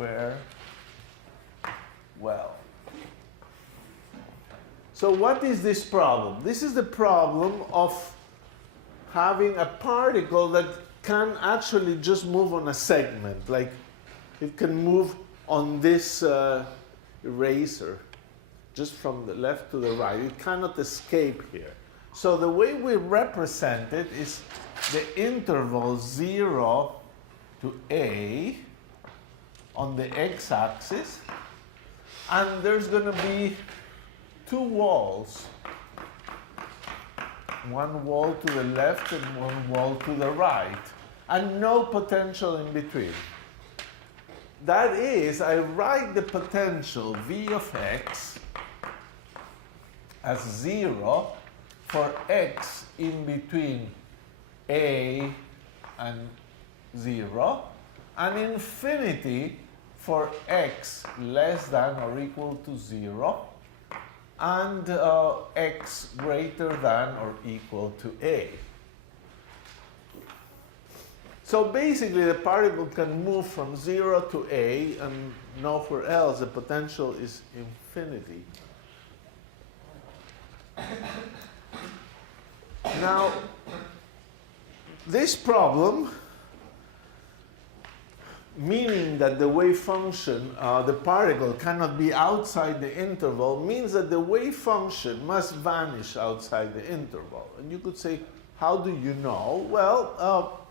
square well. So what is this problem? This is the problem of having a particle that can actually just move on a segment. Like it can move on this eraser, just from the left to the right. It cannot escape here. So the way we represent it is the interval 0 to a on the x-axis, and there's going to be two walls, one wall to the left and one wall to the right, and no potential in between. That is, I write the potential v of x as 0 for x in between a and 0, and infinity for x less than or equal to 0, and x greater than or equal to a. So basically the particle can move from 0 to a, and nowhere else. The potential is infinity. Now, this problem, meaning that the wave function, the particle cannot be outside the interval, means that the wave function must vanish outside the interval. And you could say, how do you know? Well,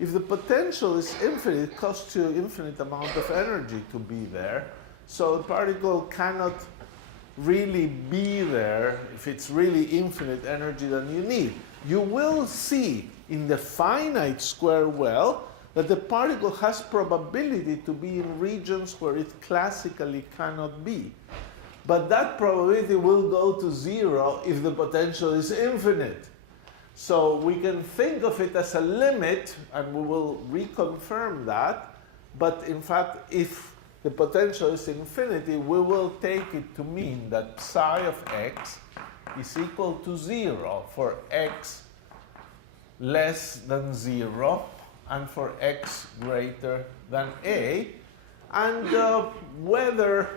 if the potential is infinite, it costs you an infinite amount of energy to be there. So the particle cannot really be there. If it's really infinite energy, then you need. You will see in the finite square well that the particle has probability to be in regions where it classically cannot be. But that probability will go to 0 if the potential is infinite. So we can think of it as a limit, and we will reconfirm that. But in fact, if the potential is infinity, we will take it to mean that psi of x is equal to 0 for x less than 0 and for x greater than a. And whether,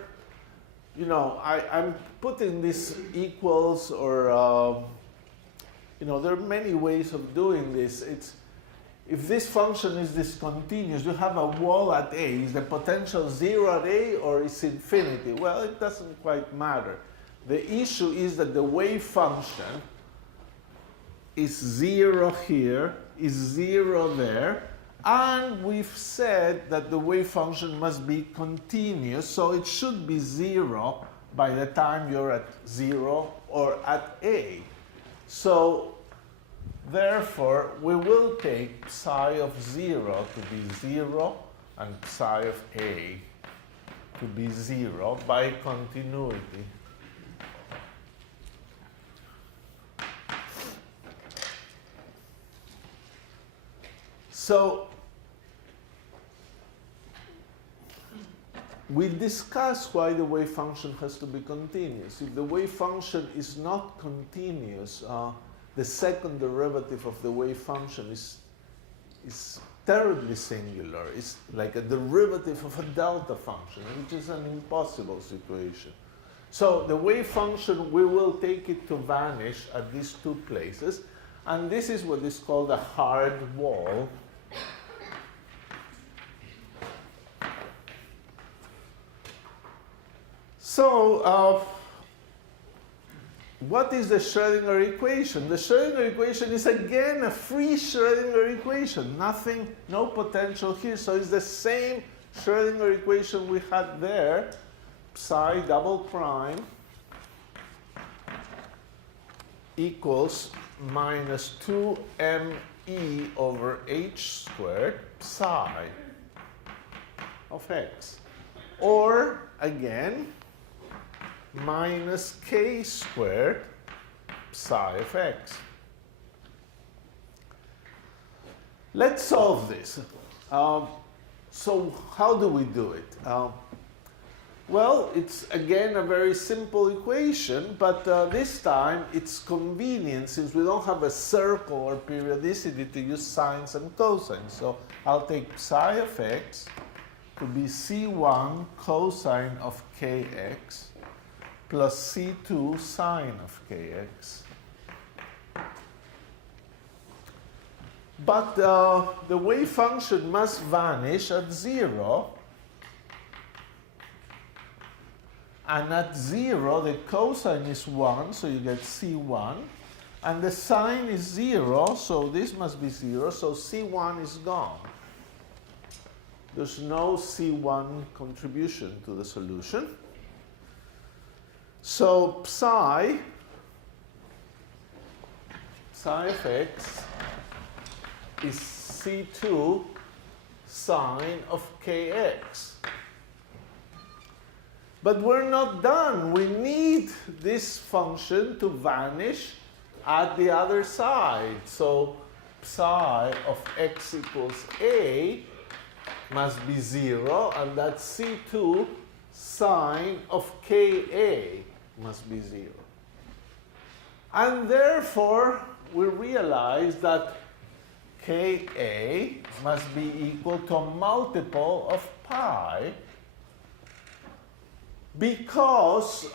you know, I'm putting this equals or, you know, there are many ways of doing this. If this function is discontinuous, you have a wall at a. Is the potential 0 at a or is infinity? Well, it doesn't quite matter. The issue is that the wave function is 0 here, is 0 there, and we've said that the wave function must be continuous, so it should be 0 by the time you're at 0 or at a. So therefore, we will take psi of 0 to be 0 and psi of a to be 0 by continuity. So we discussed why the wave function has to be continuous. If the wave function is not continuous, the second derivative of the wave function is terribly singular. It's like a derivative of a delta function, which is an impossible situation. So the wave function, we will take it to vanish at these two places. And this is what is called a hard wall. So what is the Schrödinger equation? The Schrödinger equation is again a free Schrödinger equation. Nothing, no potential here. So it's the same Schrödinger equation we had there. Psi double prime equals minus 2me over h squared psi of x. Or, again, minus k squared psi of x. Let's solve this. So how do we do it? Well, it's again a very simple equation, but this time it's convenient since we don't have a circle or periodicity to use sines and cosines. So I'll take psi of x to be C1 cosine of kx plus C2 sine of kx. But the wave function must vanish at 0. And at 0, the cosine is 1, so you get C1. And the sine is 0, so this must be 0, so C1 is gone. There's no C1 contribution to the solution. So psi of x is C2 sine of kx. But we're not done. We need this function to vanish at the other side. So psi of x equals a must be 0, and that C2 sine of Ka must be 0. And therefore, we realize that Ka must be equal to a multiple of pi, because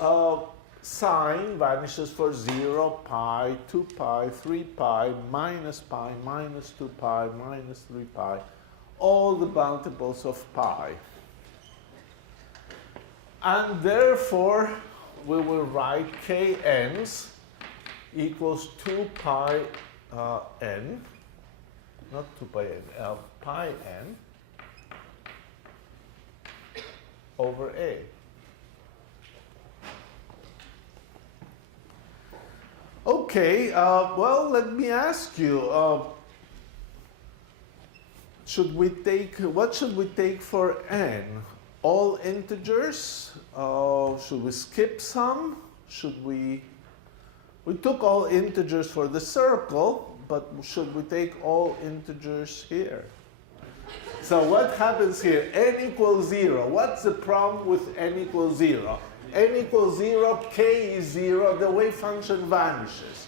sine vanishes for 0, pi, 2 pi, 3 pi, minus 2 pi, minus 3 pi, all the multiples of pi. And therefore, we will write kn's equals 2 pi n, not 2 pi n, pi n over a. Okay, well, let me ask you, what should we take for n? All integers? Should we skip some? We took all integers for the circle, but should we take all integers here? So what happens here? N equals 0. What's the problem with n equals 0? N equals 0, k is 0, the wave function vanishes.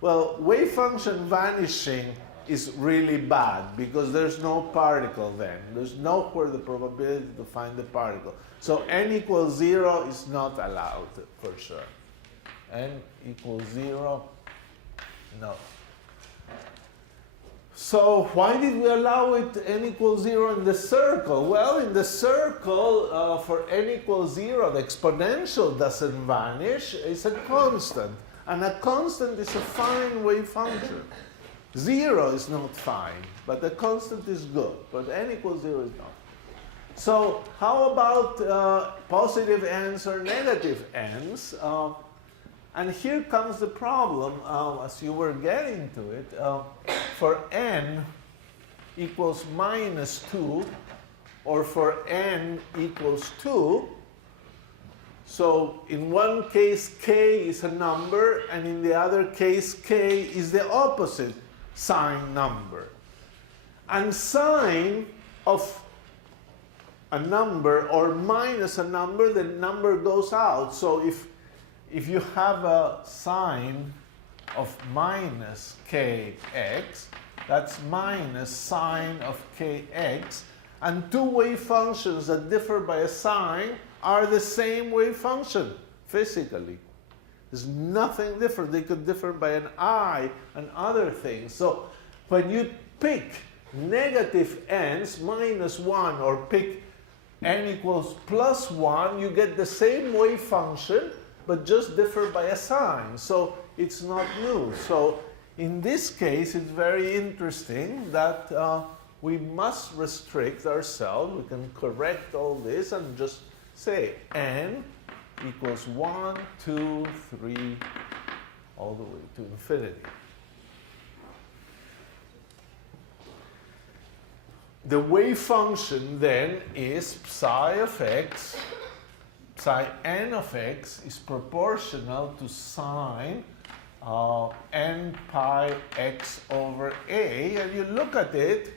Well, wave function vanishing is really bad because there's no particle then. There's nowhere the probability to find the particle. So n equals 0 is not allowed for sure. N equals 0, no. So why did we allow it n equals 0 in the circle? Well, in the circle, for n equals 0, the exponential doesn't vanish. It's a constant. And a constant is a fine wave function. 0 is not fine, but the constant is good. But n equals 0 is not. So how about positive n's or negative n's? And here comes the problem, as you were getting to it. For n equals minus 2, or for n equals 2, so in one case k is a number, and in the other case k is the opposite sign number. And sine of a number or minus a number, the number goes out. So if you have a sine of minus kx, that's minus sine of kx, and two wave functions that differ by a sign are the same wave function physically. There's nothing different. They could differ by an I and other things. So when you pick negative n's, minus 1, or pick n equals plus 1, you get the same wave function, but just differ by a sign. So it's not new. So in this case, it's very interesting that we must restrict ourselves. We can correct all this and just say n equals 1, 2, 3, all the way to infinity. The wave function then is psi of x, psi n of x is proportional to sine n pi x over a, and you look at it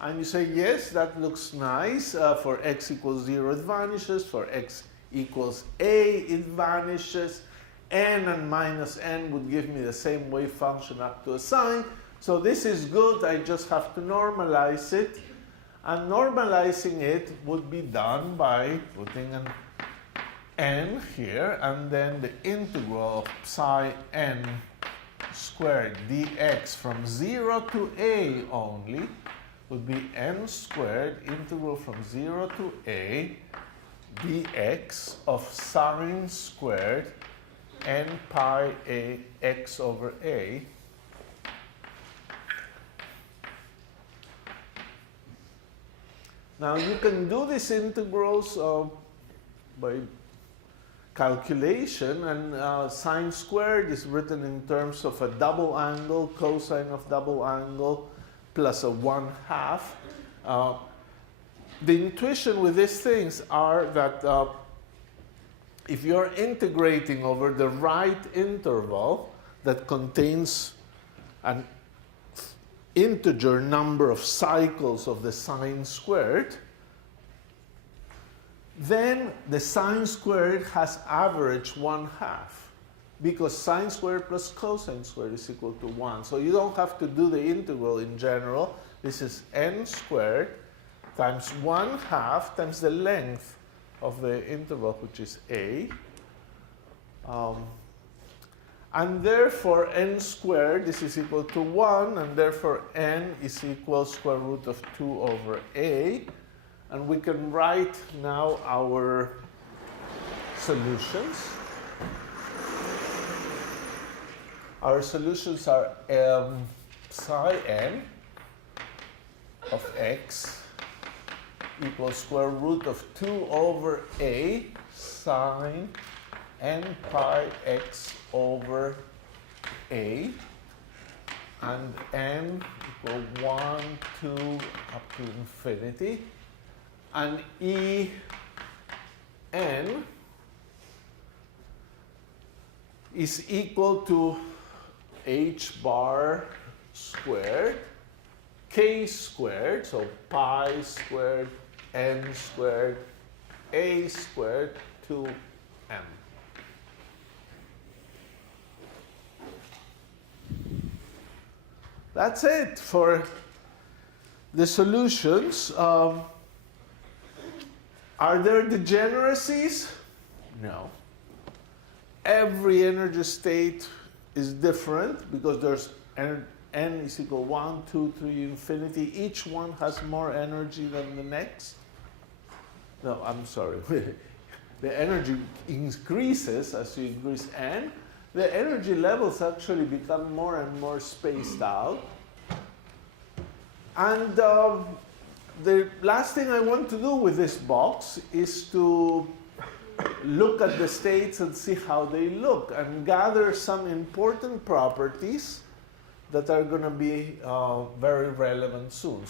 and you say, yes, that looks nice. For x equals 0, it vanishes. For x equals a, it vanishes. N and minus n would give me the same wave function up to a sine. So this is good. I just have to normalize it. And normalizing it would be done by putting an n here, and then the integral of psi n squared dx from 0 to a only would be n squared integral from 0 to a dx of sine squared n pi a x over a. Now you can do these integrals by calculation, and sine squared is written in terms of a double angle, cosine of double angle, plus a 1/2. The intuition with these things are that if you're integrating over the right interval that contains an integer number of cycles of the sine squared, then the sine squared has average 1/2, because sine squared plus cosine squared is equal to 1. So you don't have to do the integral in general. This is n squared times 1/2 times the length of the interval, which is a. And therefore n squared, this is equal to 1, and therefore n is equal square root of 2 over a. And we can write now our solutions. Our solutions are psi n of x equals square root of 2 over a sine n pi x over a, and n equal 1, 2, up to infinity. And E n is equal to h bar squared, k squared, so pi squared, n squared, a squared, 2m. That's it for the solutions. Are there degeneracies? No. Every energy state is different because there's n is equal 1, 2, 3, infinity. Each one has more energy than the next. No, I'm sorry. The energy increases as you increase n. The energy levels actually become more and more spaced out. And the last thing I want to do with this box is to look at the states and see how they look and gather some important properties that are going to be very relevant soon.